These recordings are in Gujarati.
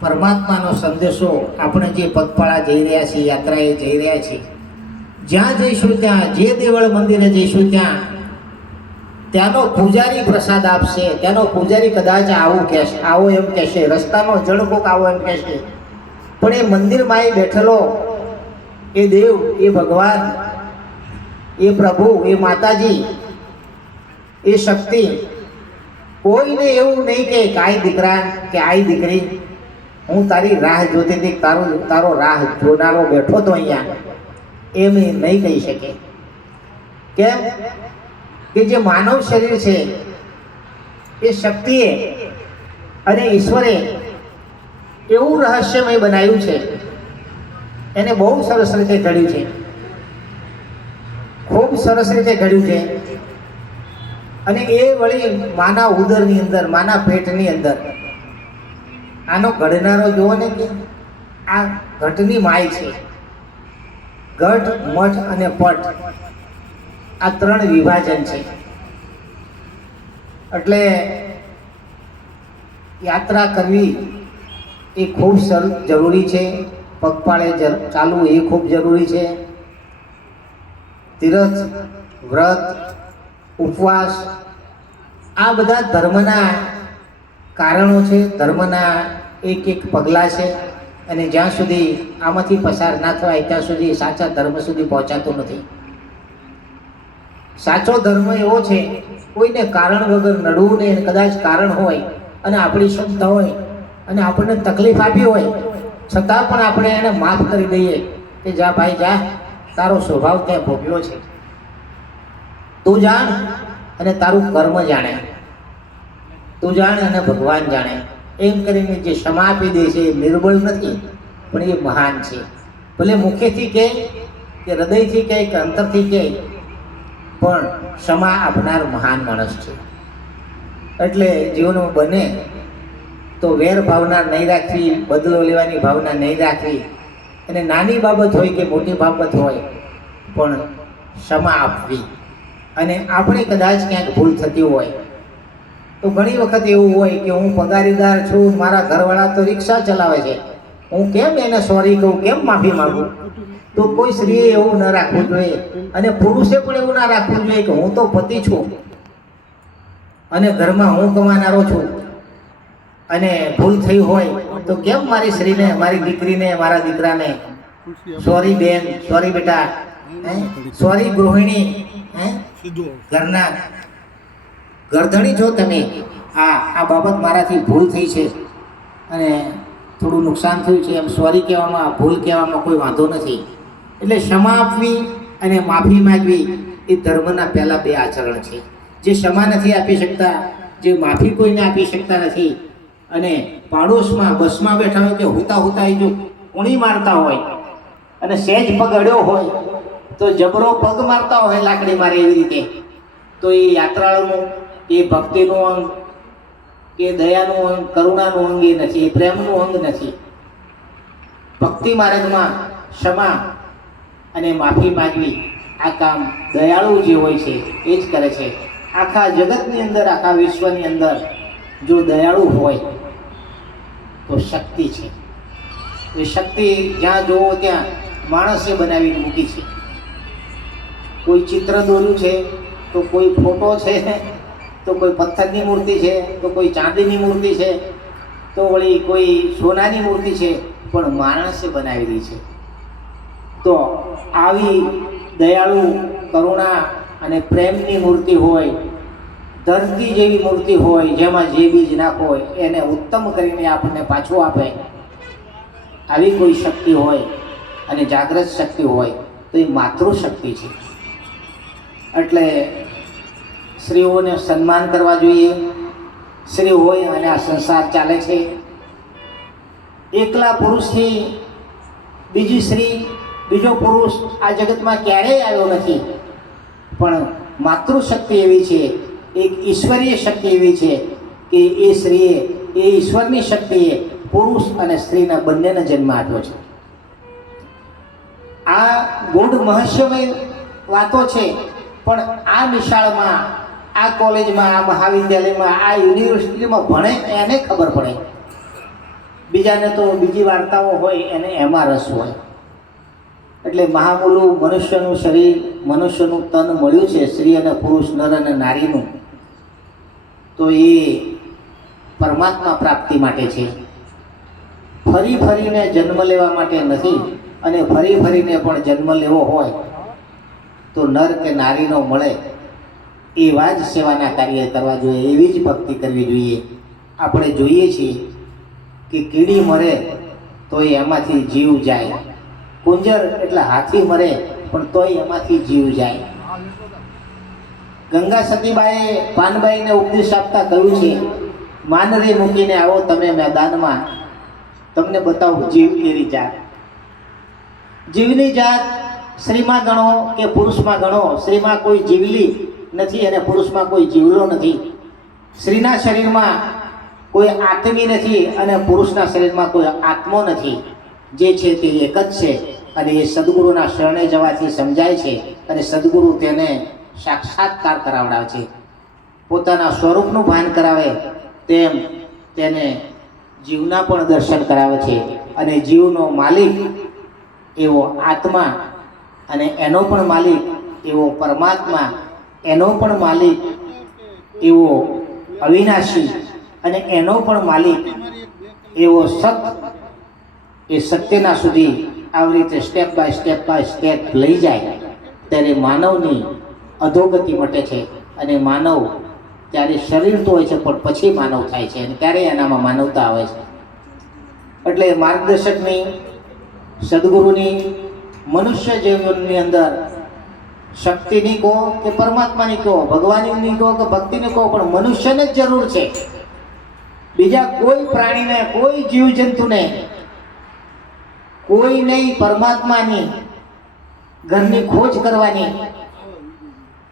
પરમાત્માનો સંદેશો આપણે જે પગપાળા જઈ રહ્યા છીએ, યાત્રાએ જઈ રહ્યા છીએ, જ્યાં જઈશું ત્યાં, જે દેવળ મંદિરે જઈશું ત્યાં, ત્યાંનો પૂજારી પ્રસાદ આપશે. ત્યાંનો પૂજારી કદાચ આવું કહેશે, આવો એમ કહેશે, રસ્તાનો જણ કોક આવો એમ કહેશે, પણ એ મંદિરમાં એ બેઠેલો એ દેવ, એ ભગવાન, એ પ્રભુ, એ માતાજી, એ શક્તિ કોઈને એવું નહીં કે આઈ દીકરા કે આઈ દીકરી, હું તારી રાહ જોતી હતી, તારો રાહ જોનારો બેઠો તો અહીંયા, એમ નહીં કહી શકે. કેમ કે જે માનવ શરીર છે એ શક્તિએ અને ઈશ્વરે એવું રહસ્યમય બનાવ્યું છે, એને બહુ સરસ રીતે ઘડ્યું છે, ખૂબ સરસ રીતે ઘડ્યું છે. અને એ વળી માના ઉદરની અંદર, માના પેટની અંદર આનો ઘડનારો જુઓ ને, કે આ ઘટની માય છે. ઘટ, મઠ અને પટ, આ ત્રણ વિભાજન છે. એટલે યાત્રા કરવી એ ખૂબ જરૂરી છે. પગપાળે ચાલવું એ ખૂબ જરૂરી છે. તીરથ, વ્રત, ઉપવાસ, આ બધા ધર્મના કારણો છે, ધર્મના એક એક પગલાં છે. અને જ્યાં સુધી આમાંથી પસાર ના થવાય ત્યાં સુધી સાચા ધર્મ સુધી પહોંચાતું નથી. સાચો ધર્મ એવો છે, કોઈને કારણ વગર નડવું નહીં. કદાચ કારણ હોય અને આપણી ક્ષમતા હોય અને આપણને તકલીફ આપી હોય, છતાં પણ આપણે એને માફ કરી દઈએ કે જા ભાઈ જા, તારો સ્વભાવ ત્યાં ભોગ્યો છે, તું જાણ અને તારું કર્મ જાણે, તું જાણે અને ભગવાન જાણે. એમ કરીને જે ક્ષમા આપી દે છે એ નિર્બળ નથી, પણ એ મહાન છે. ભલે મુખેથી કહે કે હૃદયથી કહે કે અંતરથી કહે, પણ ક્ષમા આપનાર મહાન માણસ છે. એટલે જીવનમાં બને તો વેર ભાવના નહીં રાખવી, બદલો લેવાની ભાવના નહીં રાખવી. અને નાની બાબત હોય કે મોટી બાબત હોય, પણ ક્ષમા આપવી. અને આપણે કદાચ ક્યાંક ભૂલ થતી હોય તો ઘણી વખત એવું હોય કે હું પગારીદાર છું, મારા ઘરવાળા તો રિક્ષા ચલાવે છે, હું કેમ એને સોરી કહું, કેમ માફી માગું? તો કોઈ સ્ત્રીએ એવું ન રાખવું જોઈએ, અને પુરુષે પણ એવું ના રાખવું જોઈએ કે હું તો પતિ છું અને ઘરમાં હું કમાનારો છું, અને ભૂલ થઈ હોય તો કેમ મારી સ્ત્રીને, મારી દીકરીને, મારા દીકરાને સોરી બેન, સોરી બેટા, સોરી ગૃહિણી, ઘરના ગરધણી છો તમે, આ બાબત મારાથી ભૂલ થઈ છે અને થોડું નુકસાન થયું છે, એમ સોરી કહેવામાં, ભૂલ કહેવામાં કોઈ વાંધો નથી. એટલે ક્ષમા આપવી અને માફી માગવી એ ધર્મના પહેલાં બે આચરણ છે. જે ક્ષમા નથી આપી શકતા, જે માફી કોઈને આપી શકતા નથી, અને પાડોશમાં બસમાં બેઠા હોય કે હુતા હુતા એ જો કુણી મારતા હોય અને સહેજ પગ અડ્યો હોય તો જબરો પગ મારતા હોય, લાકડી મારે એવી રીતે, તો એ યાત્રાળુનું, એ ભક્તિનું અંગ, કે દયાનું અંગ, કરુણાનું અંગ એ નથી, એ પ્રેમનું અંગ નથી. ભક્તિ માર્ગમાં ક્ષમા અને માફી માગવી આ કામ દયાળુ જે હોય છે એ જ કરે છે. આખા જગતની અંદર, આખા વિશ્વની અંદર જો દયાળુ હોય તો શક્તિ છે. એ શક્તિ જ્યાં જોવો ત્યાં માણસે બનાવીને મૂકી છે. કોઈ ચિત્ર દોર્યું છે, તો કોઈ ફોટો છે, તો કોઈ પથ્થરની મૂર્તિ છે, તો કોઈ ચાંદીની મૂર્તિ છે, તો વળી કોઈ સોનાની મૂર્તિ છે, પણ માણસે બનાવી રહી છે. તો આવી દયાળુ, કરુણા અને પ્રેમની મૂર્તિ હોય, ધરતી જેવી મૂર્તિ હોય, જેમાં જે બીજ નાખો હોય એને ઉત્તમ કરીને આપણને પાછું આપે, આવી કોઈ શક્તિ હોય અને જાગ્રત શક્તિ હોય તો એ માતૃશક્તિ છે. એટલે સ્ત્રીઓને સન્માન કરવા જોઈએ. સ્ત્રી હોય અને આ સંસાર ચાલે છે. એકલા પુરુષથી બીજી સ્ત્રી, બીજો પુરુષ આ જગતમાં ક્યારેય આવ્યો નથી, પણ માતૃશક્તિ એવી છે, એક ઈશ્વરીય શક્તિ એવી છે કે એ સ્ત્રીએ, એ ઈશ્વરની શક્તિએ પુરુષ અને સ્ત્રીના બંનેને જન્મ આપ્યો છે. આ ગૂઢ રહસ્યમય વાતો છે, પણ આ નિશાળમાં, આ કોલેજમાં, આ મહાવિદ્યાલયમાં, આ યુનિવર્સિટીમાં ભણે એને ખબર પડે. બીજાને તો બીજી વાર્તાઓ હોય એને એમાં રસ હોય. એટલે મહામૂલું મનુષ્યનું શરીર, મનુષ્યનું તન મળ્યું છે સ્ત્રી અને પુરુષ, નર અને નારીનું, તો એ પરમાત્મા પ્રાપ્તિ માટે છે. ફરી ફરીને જન્મ લેવા માટે નથી. અને ફરી ફરીને પણ જન્મ લેવો હોય તો નર કે નારીનો મળે એવા જ સેવાના કાર્ય કરવા જોઈએ, એવી જ ભક્તિ કરવી જોઈએ. આપણે જોઈએ છીએ કે કીડી મરે તો એમાંથી જીવ જાય, કુંજર એટલે હાથી મરે પણ તોય એમાંથી જીવ જાય. ગંગા સતીબાએ પાનબાઈને ઉપદેશ આપતા કહ્યું છે, માનરી મૂકીને આવો તમે મેદાનમાં, તમને બતાવું જીવ કેરી જાત. જીવની જાત સ્ત્રીમાં ગણો કે પુરુષમાં ગણો, સ્ત્રીમાં કોઈ જીવલી નથી અને પુરુષમાં કોઈ જીવલો નથી. સ્ત્રીના શરીરમાં કોઈ આત્મી નથી અને પુરુષના શરીરમાં કોઈ આત્મો નથી. જે છે તે એક જ છે અને એ સદગુરુના શરણે જવાથી સમજાય છે અને સદગુરુ તેને સાક્ષાત્કાર કરાવડાવે છે. પોતાના સ્વરૂપનું ભાન કરાવે તેમ તેને જીવના પણ દર્શન કરાવે છે. અને જીવનો માલિક એવો આત્મા અને એનો પણ માલિક એવો પરમાત્મા, એનો પણ માલિક એવો અવિનાશી અને એનો પણ માલિક એવો સત, એ સત્યના સુધી આવી રીતે સ્ટેપ બાય સ્ટેપ લઈ જાય ત્યારે માનવની અધોગતિ મટે છે. અને માનવ ત્યારે શરીર તો હોય છે પણ પછી માનવ થાય છે અને ત્યારે એનામાં માનવતા આવે છે. એટલે માર્ગદર્શકની, સદગુરુની મનુષ્ય જીવનની અંદર શક્તિની કહો કે પરમાત્માની કહો, ભગવાનની કહો કે ભક્તિની કહો, પણ મનુષ્યને જ જરૂર છે. બીજા કોઈ પ્રાણીને, કોઈ જીવજંતુને, કોઈ નહીં પરમાત્માની ઘરની ખોજ કરવાની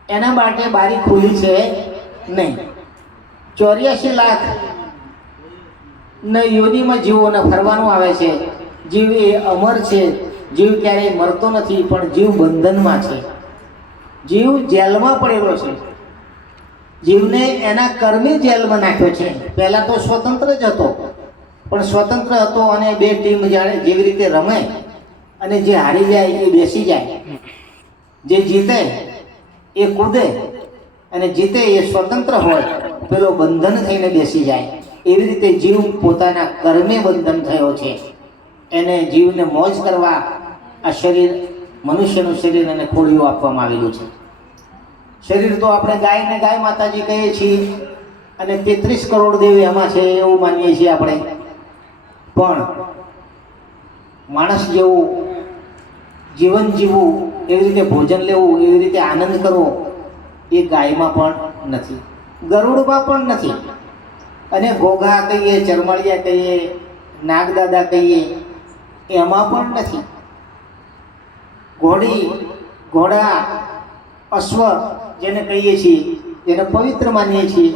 એના માટે બારી ખુલી છે નહીં. 84 લાખ ને યોનિમાં જીવોને ફરવાનું આવે છે. જીવ એ અમર છે, જીવ ક્યારેય મરતો નથી, પણ જીવ બંધનમાં છે. જીવ જેલમાં પડેલો છે. જીવને એના કર્મે જેલમાં નાખ્યો છે. પહેલા તો સ્વતંત્ર જ હતો, પણ સ્વતંત્ર હતો અને બે ટીમ જાણે જેવી રીતે રમે અને જે હારી જાય એ બેસી જાય, જે જીતે એ કૂદે અને જીતે એ સ્વતંત્ર હોય, પેલો બંધન થઈને બેસી જાય. એવી રીતે જીવ પોતાના કર્મે બંધન થયો છે. એને જીવને મોજ કરવા આ શરીર, મનુષ્યનું શરીર એને ખોળિયું આપવામાં આવેલું છે. શરીર તો આપણે ગાયને ગાય માતાજી કહીએ છીએ અને 33 કરોડ દેવ એમાં છે એવું માનીએ છીએ આપણે. પણ માણસ જેવું જીવન જીવવું, એવી રીતે ભોજન લેવું, એવી રીતે આનંદ કરવો એ ગાયમાં પણ નથી, ગરુડમાં પણ નથી. અને ઘોઘા કહીએ, ચરમાળિયા કહીએ, નાગદાદા કહીએ એમાં પણ નથી. ઘોડી, ઘોડા, અશ્વ જેને કહીએ છીએ, જેને પવિત્ર માનીએ છીએ,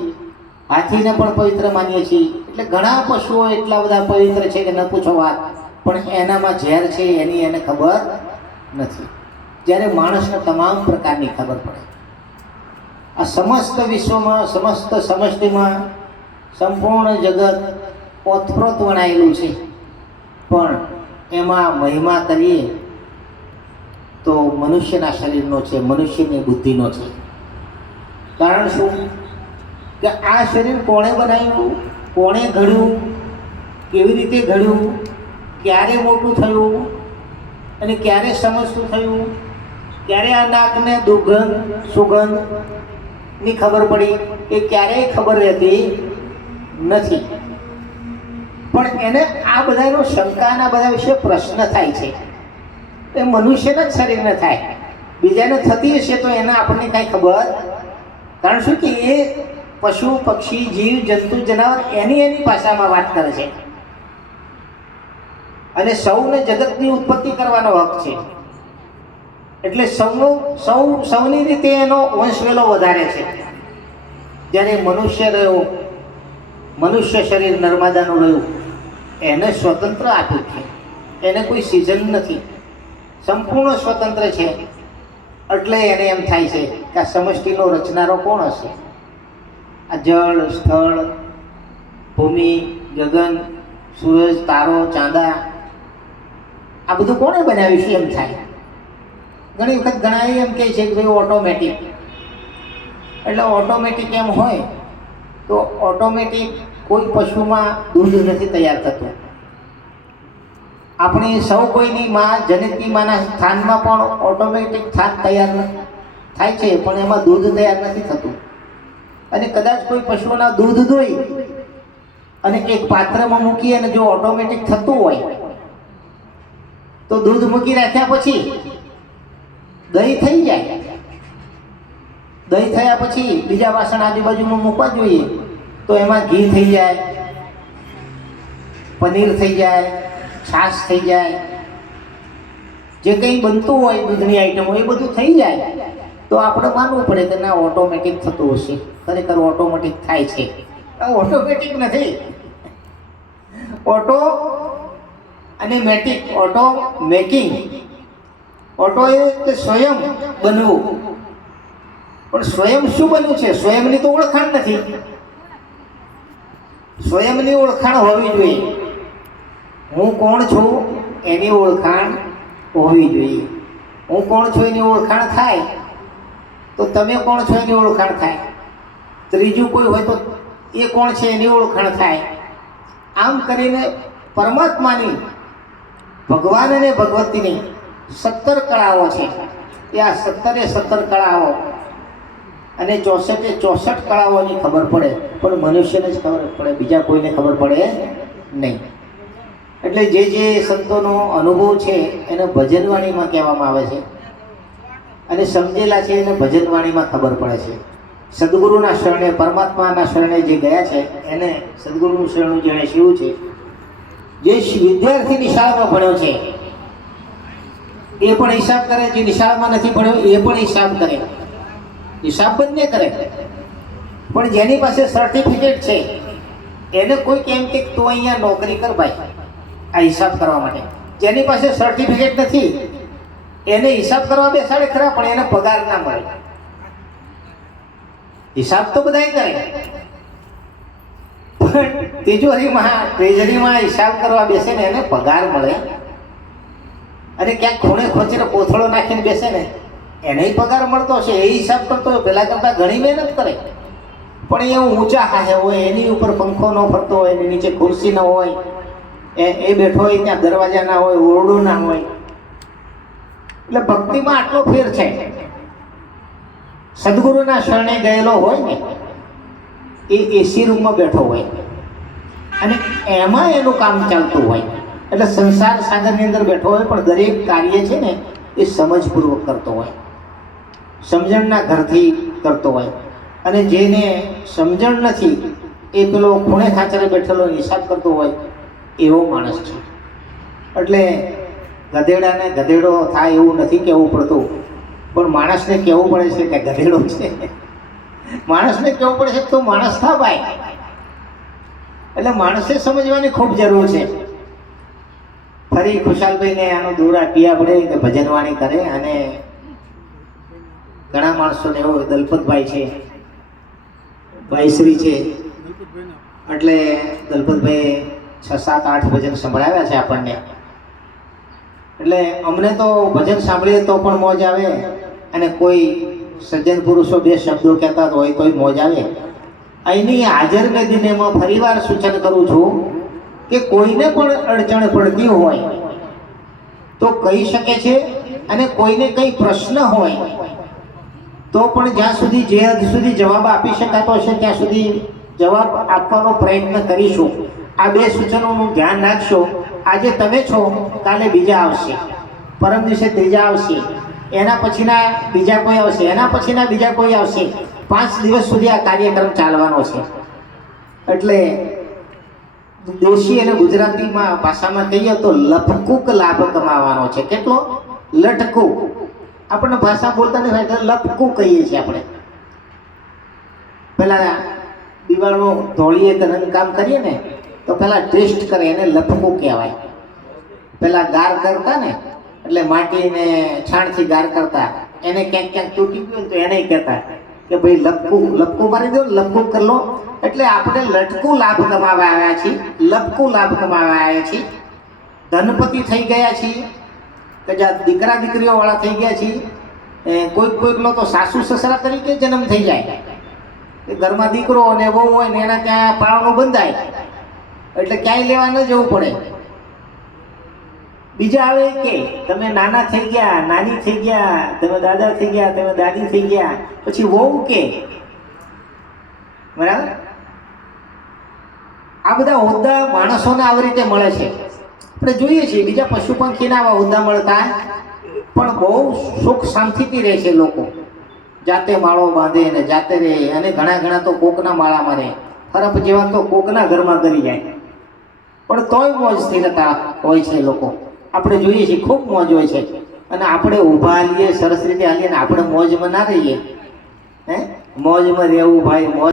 હાથીને પણ પવિત્ર માનીએ છીએ. એટલે ઘણા પશુઓ એટલા બધા પવિત્ર છે કે ન પૂછો વાત, પણ એનામાં ઝેર છે એની એને ખબર નથી. જ્યારે માણસને તમામ પ્રકારની ખબર પડે. આ સમસ્ત વિશ્વમાં, સમસ્ત સમષ્ટિમાં સંપૂર્ણ જગત ઓતપ્રોત વણાયેલું છે, પણ એમાં મહિમા કરીએ તો મનુષ્યના શરીરનો છે, મનુષ્યની બુદ્ધિનો છે. કારણ શું કે આ શરીર કોણે બનાવ્યું, કોણે ઘડ્યું, કેવી રીતે ઘડ્યું, ક્યારે મોટું થયું અને ક્યારે સમજતું થયું, ક્યારે આ નાકને દુર્ગંધ સુગંધની ખબર પડી એ ક્યારેય ખબર રહેતી નથી. પણ એને આ બધાનો શંકાના બધા વિશે પ્રશ્ન થાય છે. એ મનુષ્યના જ શરીરને થાય, બીજાને થતી હશે તો એને આપણને કાંઈ ખબર. કારણ શું કે એ પશુ, પક્ષી, જીવ, જંતુ, જનાવર એની ભાષામાં વાત કરે છે અને સૌને જગતની ઉત્પત્તિ કરવાનો હક છે. એટલે સૌની રીતે એનો વંશવેલો વધારે છે. જ્યારે મનુષ્ય રહ્યો, મનુષ્ય શરીર નર્મદાનું રહ્યું, એને સ્વતંત્ર આપ્યું છે. એને કોઈ સિઝન નથી, સંપૂર્ણ સ્વતંત્ર છે. એટલે એને એમ થાય છે કે આ સમષ્ટિનો રચનારો કોણ હશે? આ જળ, સ્થળ, ભૂમિ, ગગન સૂરજ, તારો, ચાંદા, આ બધું કોણે બનાવ્યું છે એમ થાય. ઘણી વખત ઘણા એમ કહે છે કે ભાઈ ઓટોમેટિક, એટલે ઓટોમેટિક એમ હોય તો ઓટોમેટિક કોઈ પશુમાં દૂધ નથી તૈયાર થતું. આપણી સૌ કોઈની માં, જનકની માના સ્થાનમાં પણ ઓટોમેટિક થાક તૈયાર થાય છે, પણ એમાં દૂધ તૈયાર નથી થતું. અને કદાચ કોઈ પશુઓના દૂધ દોઈ અને એક પાત્રમાં મૂકી અને જો ઓટોમેટિક થતું હોય તો દૂધ મૂકી રાખ્યા પછી દહીં થઈ જાય. દહીં થયા પછી બીજા વાસણ આજુબાજુમાં મૂકવા જોઈએ તો એમાં ઘી થઈ જાય, પનીર થઈ જાય, છાશ થઈ જાય, જે કંઈ બનતું હોય દૂધની આઈટમો એ બધું થઈ જાય. તો આપણે માનવું પડે કે ના ઓટોમેટિક થતું હશે. ખરેખર ઓટોમેટિક થાય છે, ઓટોમેટિક નથી. ઓટો અને મેટિક, ઓટો મેકિંગ. ઓટો એ કે સ્વયં બનવું, પણ સ્વયં શું બન્યું છે? સ્વયંની તો ઓળખાણ નથી. સ્વયંની ઓળખાણ હોવી જોઈએ. હું કોણ છું એની ઓળખાણ હોવી જોઈએ. હું કોણ છું એની ઓળખાણ થાય તો તમે કોણ છો એની ઓળખાણ થાય. ત્રીજું કોઈ હોય તો એ કોણ છે એની ઓળખાણ થાય. આમ કરીને પરમાત્માની, ભગવાન અને ભગવતીની 17 કળાઓ છે. એ આ 17 કળાઓ અને 64 કળાઓની ખબર પડે, પણ મનુષ્યને જ ખબર પડે, બીજા કોઈને ખબર પડે નહીં. એટલે જે સંતોનો અનુભવ છે એને ભજનવાણીમાં કહેવામાં આવે છે, અને સમજેલા છે એને ભજનવાણીમાં ખબર પડે છે. સદગુરુના શરણે, પરમાત્માના શરણે જે ગયા છે એને સદગુરુનું શરણું જેણે શિવું છે. જે વિદ્યાર્થી નિશાળમાં ભણ્યો છે એ પણ હિસાબ કરે, જે નિશાળમાં નથી ભણ્યો એ પણ હિસાબ કરે, હિસાબ બંને કરે. પણ જેની પાસે સર્ટિફિકેટ છે એને કોઈ કેમ કે તું અહીંયા નોકરી કર ભાઈ આ હિસાબ કરવા માટે. જેની પાસે સર્ટિફિકેટ નથી એને હિસાબ કરવા બેસાડે ખરા, પણ એને પગાર ના મળે. હિસાબ તો બધાય કરે, પણ તિજોરીમાં, ટ્રેઝરીમાં હિસાબ કરવા બેસે ને એને પગાર મળે. અને ક્યાંક ખૂણે ખોચીને કોથળો નાખીને બેસે ને એને પગાર મળતો હશે, એ હિસાબ કરતો હોય. પહેલાં કરતાં ઘણી મહેનત કરે, પણ એ ઊંચા હાથે હોય, એની ઉપર પંખો ન ફરતો હોય, એની નીચે ખુરશી ન હોય, એ બેઠો હોય ત્યાં દરવાજા ના હોય, ઓરડું ના હોય. એટલે ભક્તિમાં આટલો ફેર છે. સદગુરુના શરણે ગયેલો હોય ને એ એસી રૂમમાં બેઠો હોય અને એમાં એનું કામ ચાલતું હોય. એટલે સંસાર સાગરની અંદર બેઠો હોય, પણ દરેક કાર્ય છે ને એ સમજપૂર્વક કરતો હોય, સમજણના ઘરથી કરતો હોય. અને જેને સમજણ નથી એ પેલો ખૂણે ખાંચરે બેઠેલો હિસાબ કરતો હોય એવો માણસ છે. એટલે ગધેડાને ગધેડો થાય એવું નથી કહેવું પડતું, પણ માણસને કહેવું પડે છે કે ગધેડો છે. માણસને કહેવું પડે છે તો માણસ થા ભાઈ. એટલે માણસે સમજવાની ખૂબ જરૂર છે. ફરી ખુશાલભાઈને આનો દૂર આપી આપણે કે ભજનવાણી કરે. અને ઘણા માણસોને એવો દલપતભાઈ છે, ભાઈશ્રી છે, એટલે દલપતભાઈ 6, 7, 8 ભજન સંભળાવ્યા છે આપણને. એટલે અમને તો ભજન સાંભળીએ તો પણ મોજ આવે, અને કોઈ સજ્જન પુરુષો 2 શબ્દો કહેતા હોય તોય મોજ આવે. અહીંની હાજર મેદીનેમાં ફરીવાર સૂચન કરું છું કે કોઈને પણ અડચણ પડતી હોય તો કહી શકે છે, અને કોઈને કંઈ પ્રશ્ન હોય તો પણ જ્યાં સુધી, જે હદ સુધી જવાબ આપી શકાતો હશે ત્યાં સુધી જવાબ આપવાનો પ્રયત્ન કરીશું. આ 2 સૂચનોનું ધ્યાન રાખશો. આજે તમે છો, કાલે બીજા આવશે, પરમ દિવસે ત્રીજા આવશે, એના પછીના બીજા કોઈ આવશે, એના પછીના બીજા કોઈ આવશે. 5 દિવસ સુધી આ કાર્યક્રમ ચાલવાનો છે. એટલે દેશી અને ગુજરાતીમાં ભાષામાં કહીએ તો લપકુક લાભ કમાવાનો છે. કેટલો? લટકું. આપણને ભાષા બોલતા નથી એટલે લપકું કહીએ છીએ આપણે. પેલા દિવાળો ધોળીએ કે રંગકામ કરીએ ને તો પેલા ટેસ્ટ કરે, એને લપકું કહેવાય. પેલા ગાર કરતા ને એટલે માટીને છાણથી ગાર કરતા, એને ક્યાંક ક્યાંક તૂટી ગયું તો એને કહેતા કે ભાઈ લપકું મારી દો, લપકું કરી લો. એટલે આપણે લટકું લાભ કમાવા આવ્યા છીએ, લપકું લાભ કમાવા આવ્યા છીએ. ધનપતિ થઈ ગયા છીએ કે જ્યાં દીકરા દીકરીઓ વાળા થઈ ગયા છીએ. કોઈકનો તો સાસુ સસરા તરીકે જન્મ થઈ જાય. એ ઘરમાં દીકરો અને વહુ હોય ને એના ત્યાં પાળવાનું બંધાય એટલે ક્યાંય લેવા ન જવું પડે. બીજા આવે કે તમે નાના થઈ ગયા, નાની થઈ ગયા, તમે દાદા થઈ ગયા, તમે દાદી થઈ ગયા. પછી વહુ કે બરાબર. આ બધા હોદ્દા માણસોને આવી રીતે મળે છે. આપણે જોઈએ છીએ બીજા પશુ પંખીના આવા હોદ્દા મળતા પણ બહુ સુખ શાંતિથી રહે છે લોકો. જાતે માળો બાંધે ને જાતે રહે, અને ઘણા તો કોકના માળામાં રહે. ફરક જેવા તો કોકના ઘરમાં કરી જાય પણ તોય મોજથી રહેતા હોય છે લોકો. આપણે જોઈએ છીએ ખૂબ મોજ હોય છે અને આપણે ઊભા હાલીએ, સરસ રીતે હાલીએ ને આપણે મોજમાં ના રહીએ. મોજમાં રહેવું ભાઈ, મોજ